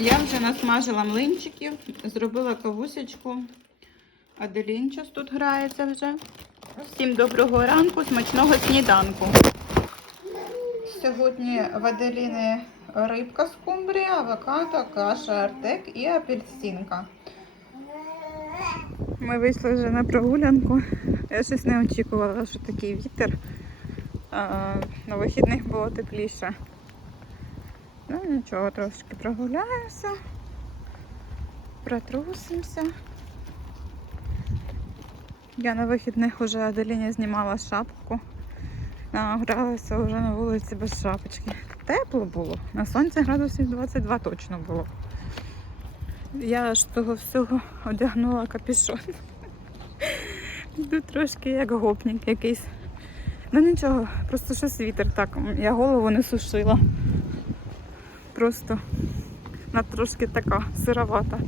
Я вже насмажила млинчиків, зробила кавусечку. Аделінчас тут грається вже. Всім доброго ранку, смачного сніданку. Сьогодні в Аделіни рибка з кумбрії, авокадо, каша артек і апельсинка. Ми вийшли вже на прогулянку. Я щось не очікувала, що такий вітер. На вихідних було тепліше. Ну нічого, трошки прогуляємося, протрусимося. Я на вихідних вже Аделіні знімала шапку. Награлася вже на вулиці без шапочки. Тепло було. На сонці градусів 22 точно було. Я ж того всього одягнула капюшон. Йду трошки як гопник якийсь. Ну нічого, просто щось вітер так. Я голову не сушила. Просто вона трошки така сировата.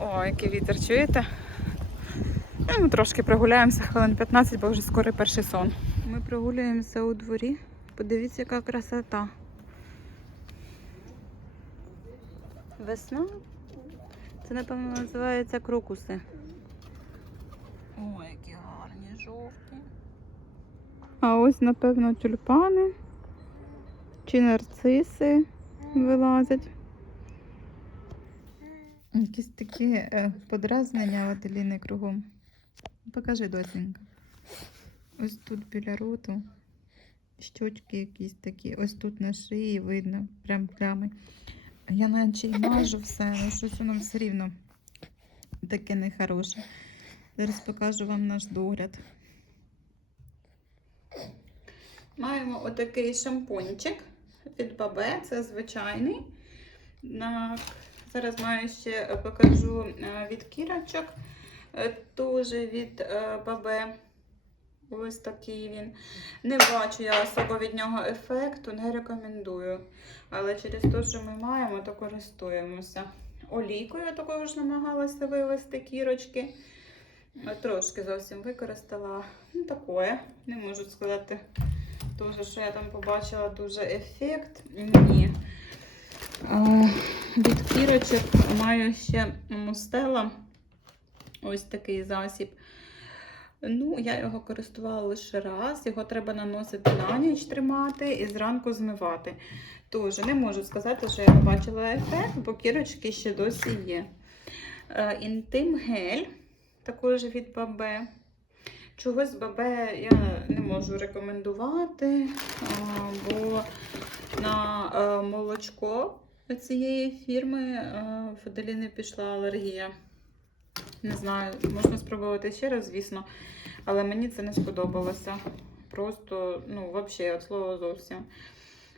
О, який вітер, чуєте? Ну, ми трошки прогуляємося хвилин 15, бо вже скоро перший сон. Ми прогуляємося у дворі. Подивіться, яка красота. Весна. Це, напевно, називається крокуси. Ой, які гарні жовті. А ось, напевно, тюльпани чи нарциси вилазять. Якісь такі е, подразнення в Аделіни кругом. Покажи, досінька. Ось тут біля роту. Щочки якісь такі. Ось тут на шиї видно, прям плями. Я наче й мажу все, але щось воно все рівно таке нехороше. Зараз покажу вам наш догляд. Маємо отакий шампунчик від Бабе, це звичайний. На... Зараз маю ще е, покажу е, від кірочок, е, теж від Бабе. Ось такий він. Не бачу я особо від нього ефекту, не рекомендую. Але через те, що ми маємо, то користуємося. Олійкою я також намагалася вивести кірочки. Трошки зовсім використала. Ну, таке. Не можу сказати, дуже, що я там побачила дуже ефект. Ні. Від кірочок маю ще мустела. Ось такий засіб. Ну, я його користувала лише раз. Його треба наносити на ніч тримати і зранку змивати. Тож, не можу сказати, що я побачила ефект, бо кірочки ще досі є. Е, Інтим гель, також від Бабе. Чогось Бабе я не можу рекомендувати, бо на е, молочко цієї фірми е, в Аделіни пішла алергія. Не знаю, можна спробувати ще раз, звісно, але мені це не сподобалося. Просто, ну, взагалі, від слова зовсім.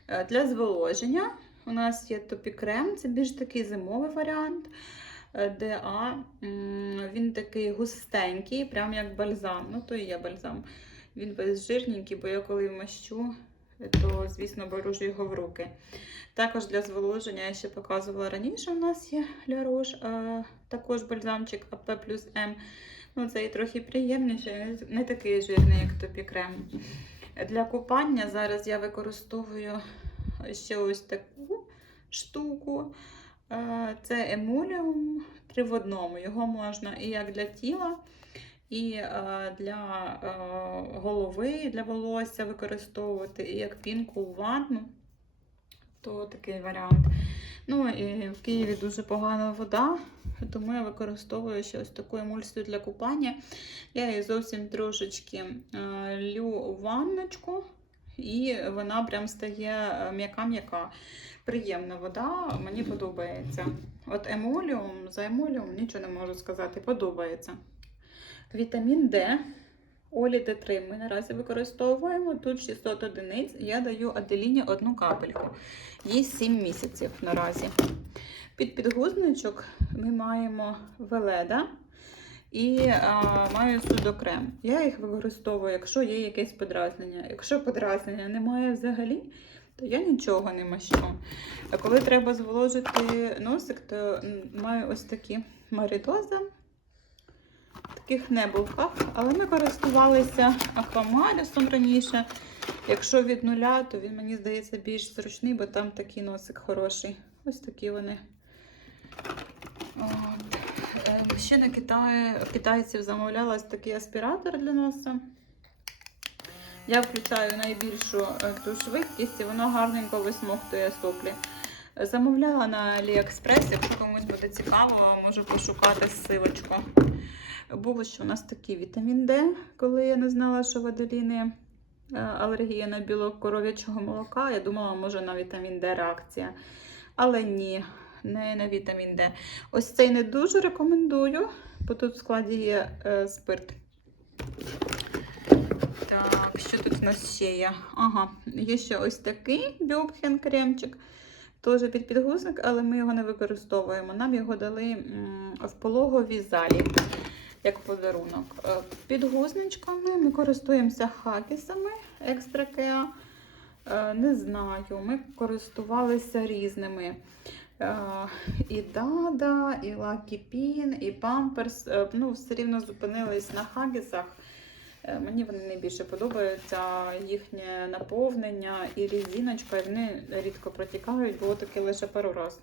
Е, Для зволоження у нас є топі-крем, це більш такий зимовий варіант. Е, ДА, він такий густенький, прям як бальзам. Ну, то і є бальзам. Він безжирненький, бо я коли вмащу, то, звісно, беру його в руки. Також для зволоження я ще показувала раніше. У нас є Ля Рош, е, також бальзамчик АП плюс М. Ну, цей трохи приємніший, не такий жирний, як топі крем. Для купання зараз я використовую ще ось таку штуку. Е, Це емуліум 3 в одному. Його можна і як для тіла, і е, для е, голови, і для волосся використовувати, і як пінку у ванну. То такий варіант. Ну і в Києві дуже погана вода, тому я використовую ще ось таку емульсію для купання. Я її зовсім трошечки лю у ванночку, і вона прям стає м'яка-м'яка. Приємна вода, мені подобається. От емоліум, за емоліум нічого не можу сказати, подобається. Вітамін Д. Олі Д3 ми наразі використовуємо. Тут 600 одиниць. Я даю Аделіні одну капельку. Їй 7 місяців наразі. Під підгузничок ми маємо веледа і а, маю судокрем. Я їх використовую, якщо є якесь подразнення. Якщо подразнення немає взагалі, то я нічого не мащу. А коли треба зволожити носик, то маю ось такі маритоза. В таких небулках, але ми користувалися аквамалісом раніше. Якщо від нуля, то він, мені здається, більш зручний, бо там такий носик хороший. Ось такі вони От. Е, Ще на Китаї китайців замовляла такий аспіратор для носа. Я включаю найбільшу е, ту швидкість і воно гарненько висмоктує соплі. Замовляла на AliExpress, якщо комусь буде цікаво, можу пошукати ссылочку. Було ще у нас такий вітамін Д, коли я не знала, що в Аделіни е, алергія на білок коров'ячого молока. Я думала, може на вітамін Д реакція. Але ні, не на вітамін Д. Ось цей не дуже рекомендую, бо тут в складі є е, спирт. Так, що тут у нас ще є? Ага, є ще ось такий Бьобхен кремчик. Теж під підгузник, але ми його не використовуємо. Нам його дали в пологовій залі як подарунок. Е, Підгузничками ми користуємося хакісами екстра Кеа. Не знаю, ми користувалися різними. Е, І Дада, і Pin, і. Е, Ну, все рівно зупинились на хагісах. Е, Мені вони найбільше подобаються, їхнє наповнення і різіночка, і вони рідко протікають, було таке лише пару разів.